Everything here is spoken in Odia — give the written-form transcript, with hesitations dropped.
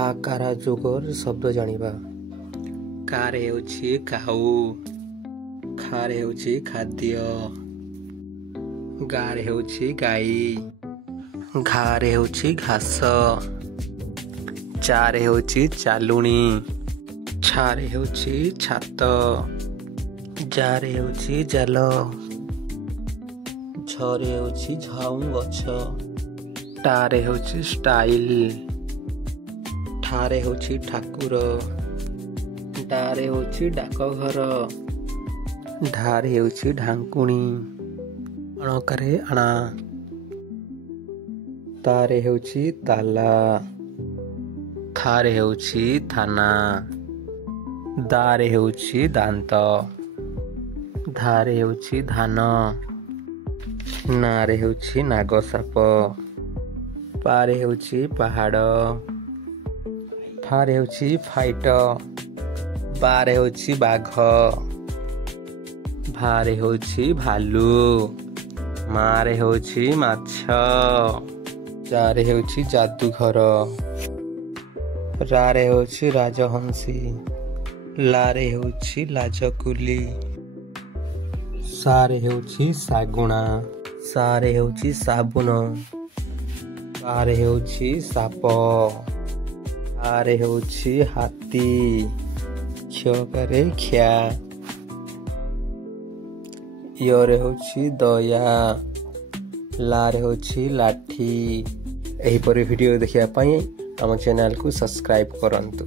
ଆକାର ଯୁଗର ଶବ୍ଦ ଜାଣିବା। କାରେ ହେଉଛି କାଉ, ଖାରେ ହେଉଛି ଖାଦ୍ୟ, ଗାରେ ହେଉଛି ଗାଈ, ଘାରେ ହେଉଛି ଘାସ, ଚାରେ ହେଉଛି ଚାଲୁଣି, ଛାରେ ହେଉଛି ଛାତ, ଜାରେ ହେଉଛି ଜାଲ, ଝରେ ହେଉଛି ଝାଉଁ ଗଛ, ଟାରେ ହେଉଛି ଷ୍ଟାଇଲ, ଠାରେ ହେଉଛି ଠାକୁର, ଡାରେ ହେଉଛି ଡାକଘର, ଢାରେ ହେଉଛି ଢାଙ୍କୁଣୀ, ଅଣକାରେ ଆଣା, ତାରେ ହେଉଛି ତାଲା, ଥାରେ ହେଉଛି ଥାନା, ଦାରେ ହେଉଛି ଦାନ୍ତ, ଧାରେ ହେଉଛି ଧାନ, ନାରେ ହେଉଛି ନାଗସାପ, ପାରେ ହେଉଛି ପାହାଡ଼, ଫାରେ ହେଉଛି ଫାଇଟ, ବାରେ ହେଉଛି ବାଘ, ଭାରେ ହେଉଛି ଭାଲୁ, ମାରେ ହେଉଛି ମାଛ, ଯାରେ ହେଉଛି ଯାଦୁଘର, ରାରେ ହେଉଛି ରାଜହଂସୀ, ଲାରେ ହେଉଛି ଲାଜକୁଲି, ସାରେ ହେଉଛି ଶାଗୁଣା, ସାରେ ହେଉଛି ସାବୁନ, ପାରେ ହେଉଛି ସାପ, ଆରେ ହେଉଛି ହାତୀ, କ୍ଷକାରେ ଖିଆ, ୟରେ ହେଉଛି ଦୟା, ଲାରେ ହେଉଛି ଲାଠି। ଏହିପରି ଭିଡ଼ିଓ ଦେଖିବା ପାଇଁ ଆମ ଚ୍ୟାନେଲକୁ ସବସ୍କ୍ରାଇବ୍ କରନ୍ତୁ।